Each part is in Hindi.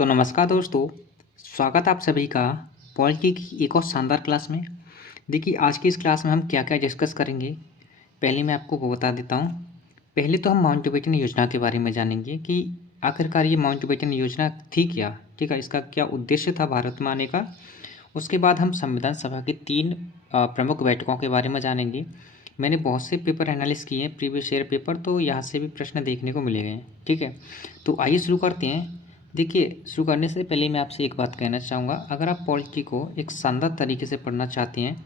तो नमस्कार दोस्तों, स्वागत है आप सभी का पॉलिटी की एक और शानदार क्लास में। देखिए आज की इस क्लास में हम क्या क्या डिस्कस करेंगे, पहले मैं आपको वो बता देता हूँ। पहले तो हम माउंटबेटन योजना के बारे में जानेंगे कि आखिरकार ये माउंटबेटन योजना थी क्या, ठीक है, इसका क्या उद्देश्य था भारत में आने का। उसके बाद हम संविधान सभा की 3 प्रमुख बैठकों के बारे में जानेंगे। मैंने बहुत से पेपर एनालिस किए हैं, प्रीवियस ईयर पेपर, तो यहाँ से भी प्रश्न देखने को मिलेंगे, ठीक है। तो आइए शुरू करते हैं। देखिए शुरू करने से पहले मैं आपसे एक बात कहना चाहूँगा, अगर आप पॉलिटी को एक शानदार तरीके से पढ़ना चाहते हैं,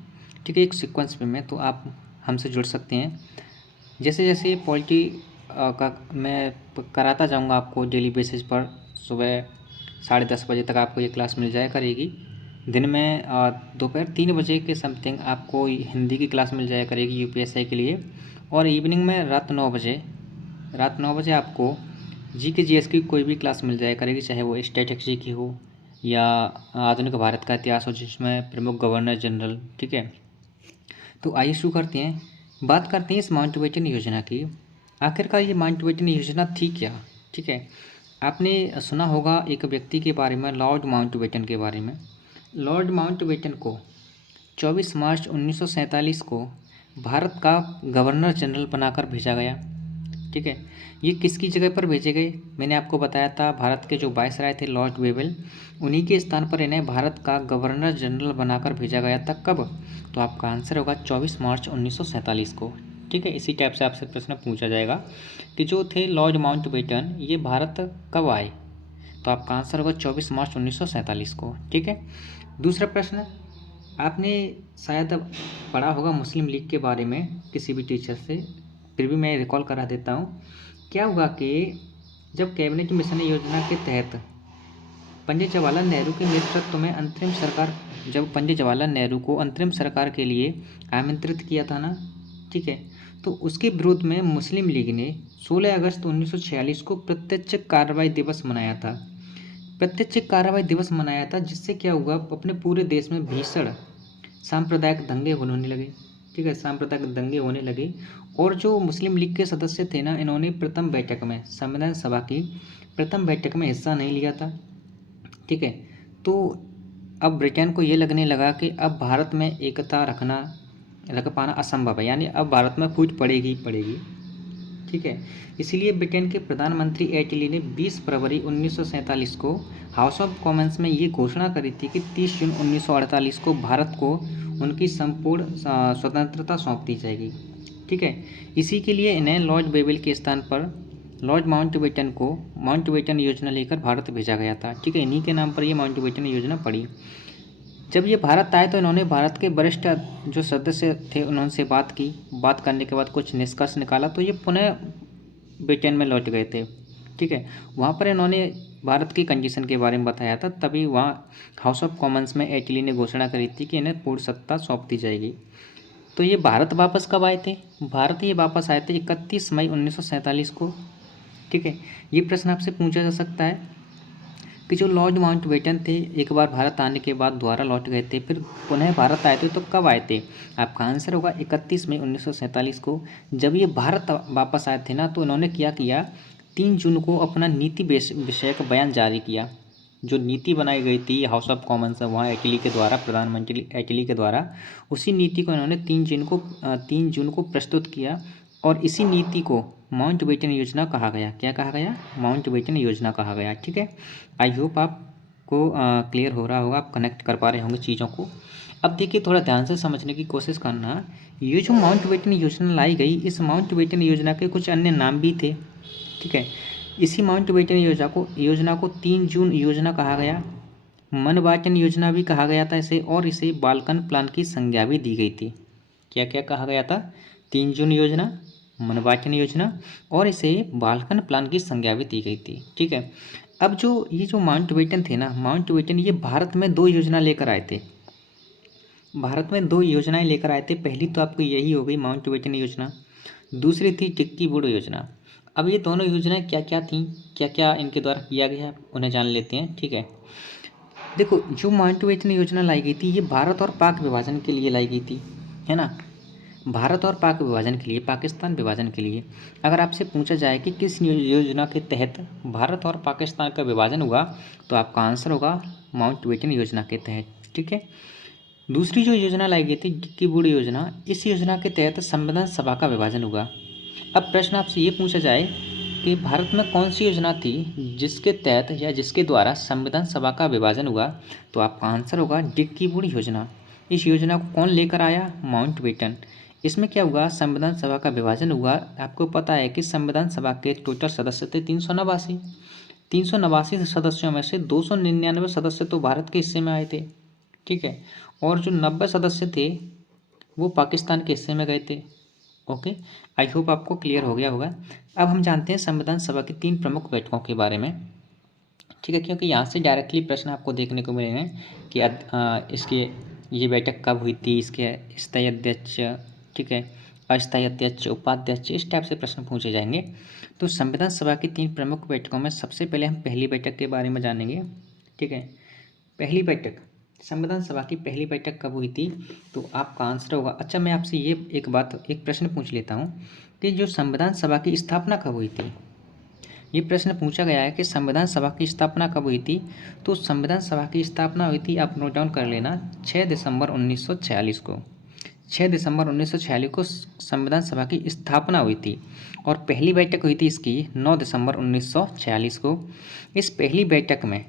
ठीक है, एक सीक्वेंस में, तो आप हमसे जुड़ सकते हैं। जैसे जैसे पॉलिटी का मैं कराता जाऊँगा आपको डेली बेसिस पर, सुबह 10:30 बजे तक आपको ये क्लास मिल जाया करेगी। दिन में दोपहर 3 बजे के समथिंग आपको हिंदी की क्लास मिल जाया करेगी यूपीएससी के लिए। और इवनिंग में रात 9 बजे आपको जी के जीएस की कोई भी क्लास मिल जाया करेगी, चाहे वो स्टैटिक्स जी की हो या आधुनिक भारत का इतिहास हो, जिसमें प्रमुख गवर्नर जनरल, ठीक है। तो आइए शुरू करते हैं, बात करते हैं इस माउंटबेटन योजना की। आखिरकार ये माउंटबेटन योजना थी क्या, ठीक है। आपने सुना होगा एक व्यक्ति के बारे में, लॉर्ड माउंटबेटन के बारे में। लॉर्ड माउंटबेटन को 24 मार्च 1947 को भारत का गवर्नर जनरल बनाकर भेजा गया, ठीक है। ये किसकी जगह पर भेजे गए, मैंने आपको बताया था भारत के जो वायसराय थे लॉर्ड वेवेल, उन्हीं के स्थान पर इन्हें भारत का गवर्नर जनरल बनाकर भेजा गया था। कब? तो आपका आंसर होगा 24 मार्च 1947 को, ठीक है। इसी टाइप से आपसे प्रश्न पूछा जाएगा कि जो थे लॉर्ड माउंटबेटन, ये भारत कब आए, तो आपका आंसर होगा 24 मार्च 1947 को, ठीक है। दूसरा प्रश्न, आपने शायद पढ़ा होगा मुस्लिम लीग के बारे में किसी भी टीचर से, फिर भी मैं रिकॉल करा देता हूँ। क्या हुआ कि जब कैबिनेट मिशन योजना के तहत पंडित जवाहरलाल नेहरू के नेतृत्व में अंतरिम सरकार, जब पंडित जवाहरलाल नेहरू को अंतरिम सरकार के लिए आमंत्रित किया था ना, ठीक है, तो उसके विरोध में मुस्लिम लीग ने 16 अगस्त 1946 को प्रत्यक्ष कार्रवाई दिवस मनाया था। प्रत्यक्ष कार्रवाई दिवस मनाया था, जिससे क्या हुआ, अपने पूरे देश में भीषण सांप्रदायिक दंगे होने लगे, ठीक है, सांप्रदायिक दंगे होने लगे। और जो मुस्लिम लीग के सदस्य थे ना, इन्होंने प्रथम बैठक में, संविधान सभा की प्रथम बैठक में हिस्सा नहीं लिया था, ठीक है। तो अब ब्रिटेन को ये लगने लगा कि अब भारत में एकता रख पाना असंभव है, यानी अब भारत में फूट पड़ेगी ही पड़ेगी, ठीक है। इसीलिए ब्रिटेन के प्रधानमंत्री एटली ने 20 फरवरी 1947 को हाउस ऑफ कॉमन्स में ये घोषणा करी थी कि 30 जून 1948 को भारत को उनकी संपूर्ण स्वतंत्रता सौंप दी जाएगी, ठीक है। इसी के लिए इन्हें लॉर्ड वेवेल के स्थान पर लॉर्ड माउंटबेटन को माउंटबेटन योजना लेकर भारत भेजा गया था, ठीक है। इन्हीं के नाम पर यह माउंटबेटन योजना पड़ी। जब ये भारत आए तो इन्होंने भारत के वरिष्ठ जो सदस्य थे उनसे बात की, बात करने के बाद कुछ निष्कर्ष निकाला, तो ये पुनः ब्रिटेन में लौट गए थे, ठीक है। वहाँ पर इन्होंने भारत की कंडीशन के बारे में बताया था, तभी वहाँ हाउस ऑफ कॉमन्स में एटली ने घोषणा करी थी कि इन्हें पूर्ण सत्ता सौंप दी जाएगी। तो ये भारत वापस कब आए थे? भारत ये वापस आए थे 31 मई 1947 को, ठीक है। ये प्रश्न आपसे पूछा जा सकता है कि जो लॉर्ड माउंटबेटन थे, एक बार भारत आने के बाद दोबारा लौट गए थे, फिर पुनः भारत आए थे, तो कब आए थे? आपका आंसर होगा 31 मई 1947 को। जब ये भारत वापस आए थे ना, तो इन्होंने क्या किया, 3 जून को अपना नीति विषयक बयान जारी किया। जो नीति बनाई गई थी हाउस ऑफ कॉमन्स में, वहाँ एटली के द्वारा, प्रधानमंत्री एटली के द्वारा, उसी नीति को इन्होंने 3 जून को प्रस्तुत किया। और इसी नीति को माउंटबेटन योजना कहा गया। क्या कहा गया? माउंटबेटन योजना कहा गया, ठीक है। आई होप आपको क्लियर हो रहा होगा, आप कनेक्ट कर पा रहे होंगे चीज़ों को। अब देखिए थोड़ा ध्यान से समझने की कोशिश करना, ये जो माउंटबेटन योजना लाई गई, इस माउंटबेटन योजना के कुछ अन्य नाम भी थे, ठीक है। इसी माउंटबेटन योजना को 3 जून योजना कहा गया, मनबाटन योजना भी कहा गया था इसे, और इसे बाल्कन प्लान की संज्ञा भी दी गई थी। क्या क्या कहा गया था? 3 जून योजना, मनबाटन योजना, और इसे बाल्कन प्लान की संज्ञा भी दी गई थी, ठीक है। अब ये जो माउंटबेटन थे ना, माउंटबेटन ये भारत में 2 योजना लेकर आए थे। भारत में 2 योजनाएं लेकर आए थे। पहली तो आपको यही हो गई माउंटबेटन योजना, दूसरी थी टिक्की बूडो योजना। अब ये दोनों योजनाएं क्या क्या थीं, क्या क्या इनके द्वारा किया गया, उन्हें जान लेते हैं, ठीक है। देखो, जो माउंटबेटन योजना लाई गई थी, ये भारत और पाक विभाजन के लिए लाई गई थी, है ना। भारत और पाक विभाजन के लिए, पाकिस्तान विभाजन के लिए अगर आपसे पूछा जाए कि किस योजना के तहत भारत और पाकिस्तान का विभाजन हुआ, तो आपका आंसर होगा माउंटबेटन योजना के तहत। ठीक है। दूसरी जो योजना लाई गई थी डिक्की बूढ़ी योजना, इस योजना के तहत संविधान सभा का विभाजन हुआ। अब प्रश्न आपसे ये पूछा जाए कि भारत में कौन सी योजना थी जिसके तहत या जिसके द्वारा संविधान सभा का विभाजन हुआ, तो आपका आंसर होगा डिक्की बूढ़ी योजना। इस योजना को कौन लेकर आया? माउंटबेटन। इसमें क्या हुआ? संविधान सभा का विभाजन हुआ। आपको पता है कि संविधान सभा के टोटल सदस्य थे 389। 389 सदस्यों में से 299 सदस्य तो भारत के हिस्से में आए थे। ठीक है। और जो 90 सदस्य थे वो पाकिस्तान के हिस्से में गए थे। ओके, आई होप आपको क्लियर हो गया होगा। अब हम जानते हैं संविधान सभा की 3 प्रमुख बैठकों के बारे में। ठीक है, क्योंकि यहाँ से डायरेक्टली प्रश्न आपको देखने को मिलेंगे कि इसके ये बैठक कब हुई थी, इसके स्थायी अध्यक्ष, ठीक है, अस्थायी अध्यक्ष, उपाध्यक्ष, इस टाइप से प्रश्न पूछे जाएंगे। तो संविधान सभा की 3 प्रमुख बैठकों में सबसे पहले हम पहली बैठक के बारे में जानेंगे। ठीक है, पहली बैठक, संविधान सभा की पहली बैठक कब हुई थी, तो आपका आंसर होगा। अच्छा, मैं आपसे ये एक प्रश्न पूछ लेता हूँ कि जो संविधान सभा की स्थापना कब हुई थी। ये प्रश्न पूछा गया है कि संविधान सभा की स्थापना कब हुई थी। तो संविधान सभा की स्थापना हुई थी, आप नोट डाउन कर लेना, 6 दिसंबर 1946 को। 6 दिसंबर 1946 को संविधान सभा की स्थापना हुई थी। और पहली बैठक हुई थी इसकी 9 दिसंबर 1946 को। इस पहली बैठक में,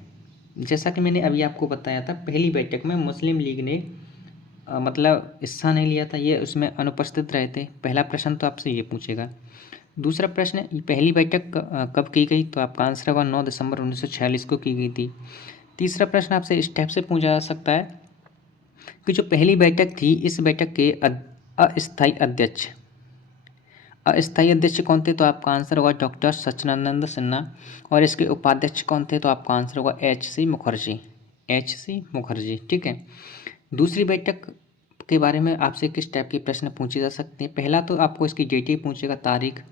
जैसा कि मैंने अभी आपको बताया था, पहली बैठक में मुस्लिम लीग ने मतलब हिस्सा नहीं लिया था, ये उसमें अनुपस्थित रहे थे। पहला प्रश्न तो आपसे ये पूछेगा। दूसरा प्रश्न, पहली बैठक कब की गई, तो आपका आंसर होगा 9 दिसंबर 1946 को की गई थी। तीसरा प्रश्न आपसे इस टाइप से पूछा जा सकता है कि जो पहली बैठक थी, इस बैठक के अस्थायी अध्यक्ष कौन थे, तो आपका आंसर होगा डॉक्टर सच्चिदानंद सिन्हा। और इसके उपाध्यक्ष कौन थे, तो आपका आंसर होगा एच.सी. मुखर्जी। ठीक है। दूसरी बैठक के बारे में आपसे किस टाइप के प्रश्न पूछे जा सकते हैं। पहला तो आपको इसकी डेट ही पूछेगा, तारीख,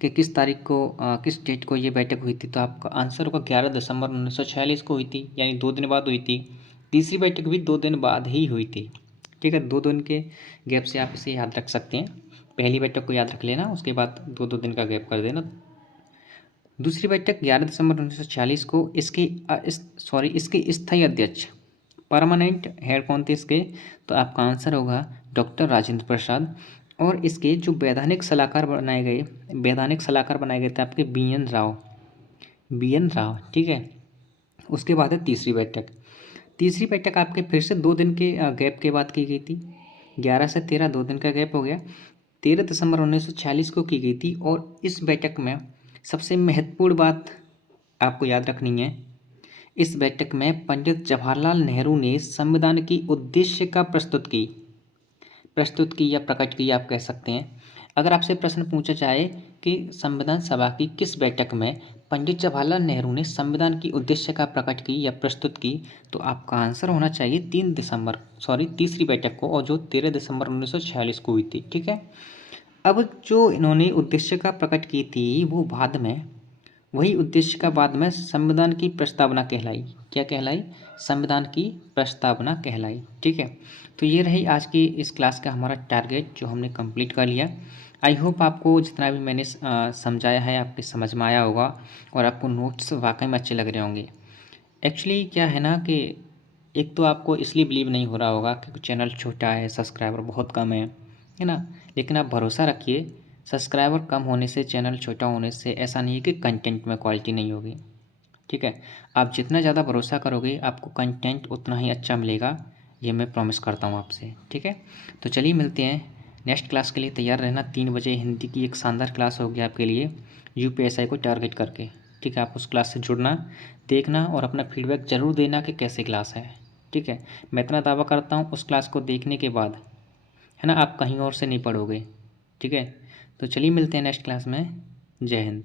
कि किस तारीख को किस डेट को ये बैठक हुई थी, तो आपका आंसर होगा 11 दिसंबर 1946 को हुई थी, यानी 2 दिन बाद हुई थी। तीसरी बैठक भी 2 दिन बाद ही हुई थी। ठीक है, 2 दिन के गैप से आप इसे याद रख सकते हैं। पहली बैठक को याद रख लेना, उसके बाद 2 दिन का गैप कर देना। दूसरी बैठक 11 दिसंबर 1946 को। इसके स्थायी अध्यक्ष, परमानेंट हेड कौन थे इसके, तो आपका आंसर होगा डॉक्टर राजेंद्र प्रसाद। और इसके जो वैधानिक सलाहकार बनाए गए थे आपके बी एन राव। ठीक है। उसके बाद है तीसरी बैठक आपके फिर से 2 दिन के गैप के बाद की गई थी। 11 से 13, 2 दिन का गैप हो गया। 13 दिसंबर 1946 को की गई थी। और इस बैठक में सबसे महत्वपूर्ण बात आपको याद रखनी है, इस बैठक में पंडित जवाहरलाल नेहरू ने संविधान की उद्देश्य का प्रस्तुत की या प्रकट की, आप कह सकते हैं। अगर आपसे प्रश्न पूछा जाए कि संविधान सभा की किस बैठक में पंडित जवाहरलाल नेहरू ने संविधान की उद्देश्य का प्रकट की या प्रस्तुत की, तो आपका आंसर होना चाहिए तीसरी बैठक को, और जो 13 दिसंबर 1946 को हुई थी। ठीक है। अब जो इन्होंने उद्देश्य का प्रकट की थी, वो वही उद्देश्य का बाद में संविधान की प्रस्तावना कहलाई। क्या कहलाई? संविधान की प्रस्तावना कहलाई। ठीक है। तो ये रही आज की इस क्लास का हमारा टारगेट, जो हमने कंप्लीट कर लिया। आई होप आपको जितना भी मैंने समझाया है आपके समझ में आया होगा, और आपको नोट्स वाकई में अच्छे लग रहे होंगे। एक्चुअली क्या है ना कि एक तो आपको इसलिए बिलीव नहीं हो रहा होगा कि चैनल छोटा है, सब्सक्राइबर बहुत कम है ना। लेकिन आप भरोसा रखिए, सब्सक्राइबर कम होने से, चैनल छोटा होने से ऐसा नहीं है कि कंटेंट में क्वालिटी नहीं होगी। ठीक है। आप जितना ज़्यादा भरोसा करोगे, आपको कंटेंट उतना ही अच्छा मिलेगा, ये मैं प्रॉमिस करता हूँ आपसे। ठीक है। तो चलिए मिलते हैं नेक्स्ट क्लास के लिए। तैयार रहना, 3 बजे हिंदी की एक शानदार क्लास होगी आपके लिए, यूपीएसआई को टारगेट करके। ठीक है। आप उस क्लास से जुड़ना, देखना और अपना फीडबैक ज़रूर देना कि कैसे क्लास है। ठीक है। मैं इतना दावा करता हूँ, उस क्लास को देखने के बाद, है ना, आप कहीं और से नहीं पढ़ोगे। ठीक है। तो चलिए मिलते हैं नेक्स्ट क्लास में। जय हिंद।